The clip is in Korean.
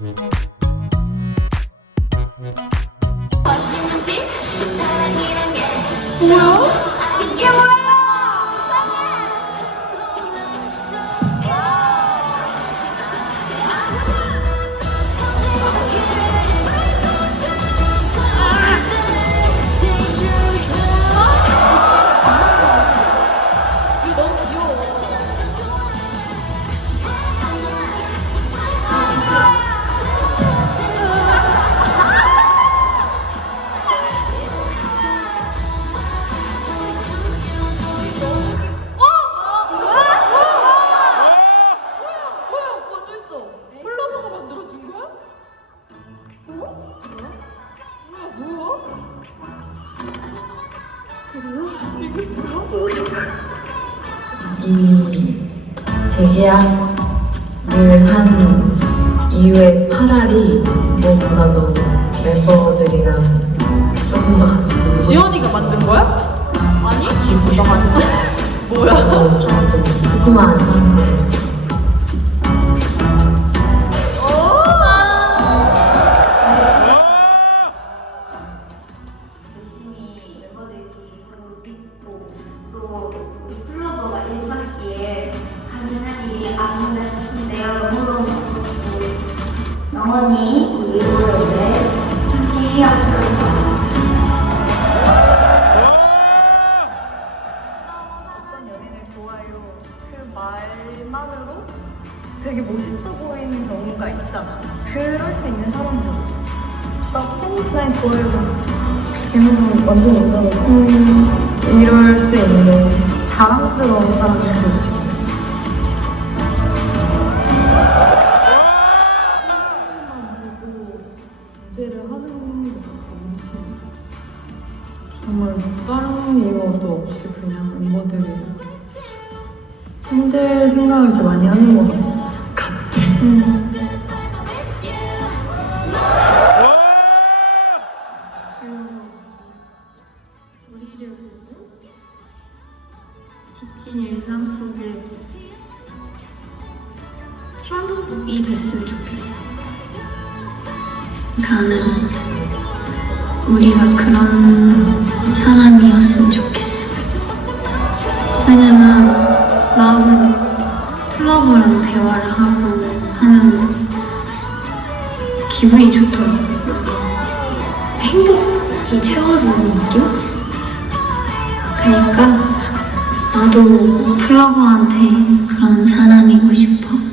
뭐야? 이 재계약을 한 이후에 파랄이 무엇보다도 멤버들이랑 조금 더 같이 놀고 지연이가 만든 거야? 싶고 싶어가지고 뭐야? 저한테 궁금한 사람들 아닌가 싶은데요. 너무너무 부럽고 영원히 우리 노래에 함께 말만으로 되게 멋있어 보이는 경우가 있잖아. 그럴 수 있는 없어. 나 테니스라인 좋아해요. 걔는 완전 운동을 친 이럴 수 있는 자랑스러운 사람이 되고. 무대를 하는 것 같아요. 정말 다른 이유도 없이 그냥 멤버들이 팬들 생각을 진짜 많이 하는 것 같아. 우리를 지친 일상 속에 행복이 됐으면 좋겠어. 나는 우리가 그런 사람이었으면 좋겠어. 왜냐면 나는 플러버랑 대화를 하고 하면 기분이 좋더라고. 행복이 채워지는 느낌? 그러니까 나도 플러버한테 그런 사람이고 싶어.